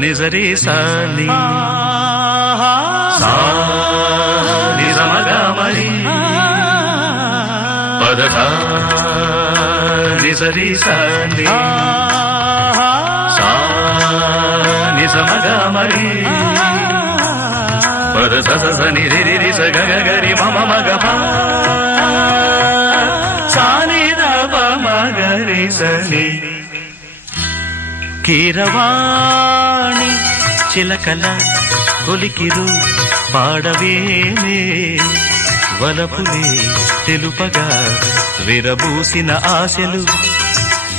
నిజరి సాని. నిజమగమరి పదధ నిజరి సాని. నిజమగమరి పద స స ని రి రి స గ గ గ రి మ మ సా ని ద ప మ రి స కీరవాణి చిలకల కొలికిరు పాడవేనే వలపులే తెలుపగా విరబూసిన ఆశలు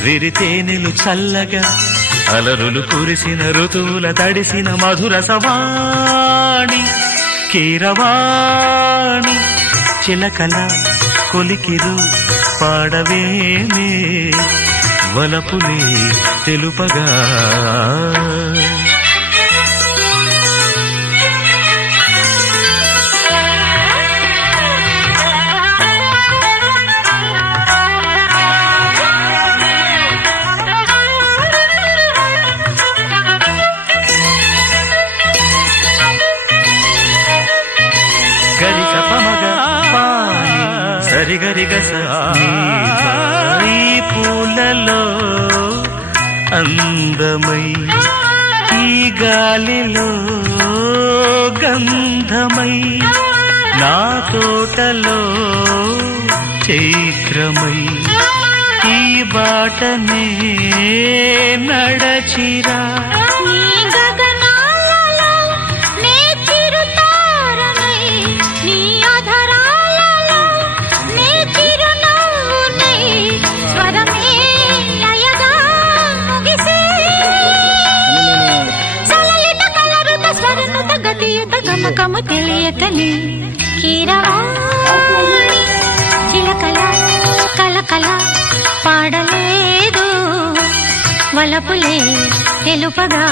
విరితేనెలు చల్లగా అలరులు కురిసిన ఋతువుల తడిసిన మధుర సవాణి. కీరవాణి చిలకల కొలికిరు పాడవేనే వలపులే తెలుపగా. గరిక పమగ పాని సరిగరిగ సా అందమై ఈ గాలిలో గంధమై నా తోటలో చైత్రమై ఈ బాటనే నడచిరా. గతియుత గమకము తెలియకని కీరవాణి చిలకల కలకల పాడలేదు వలపులే తెలుపగా.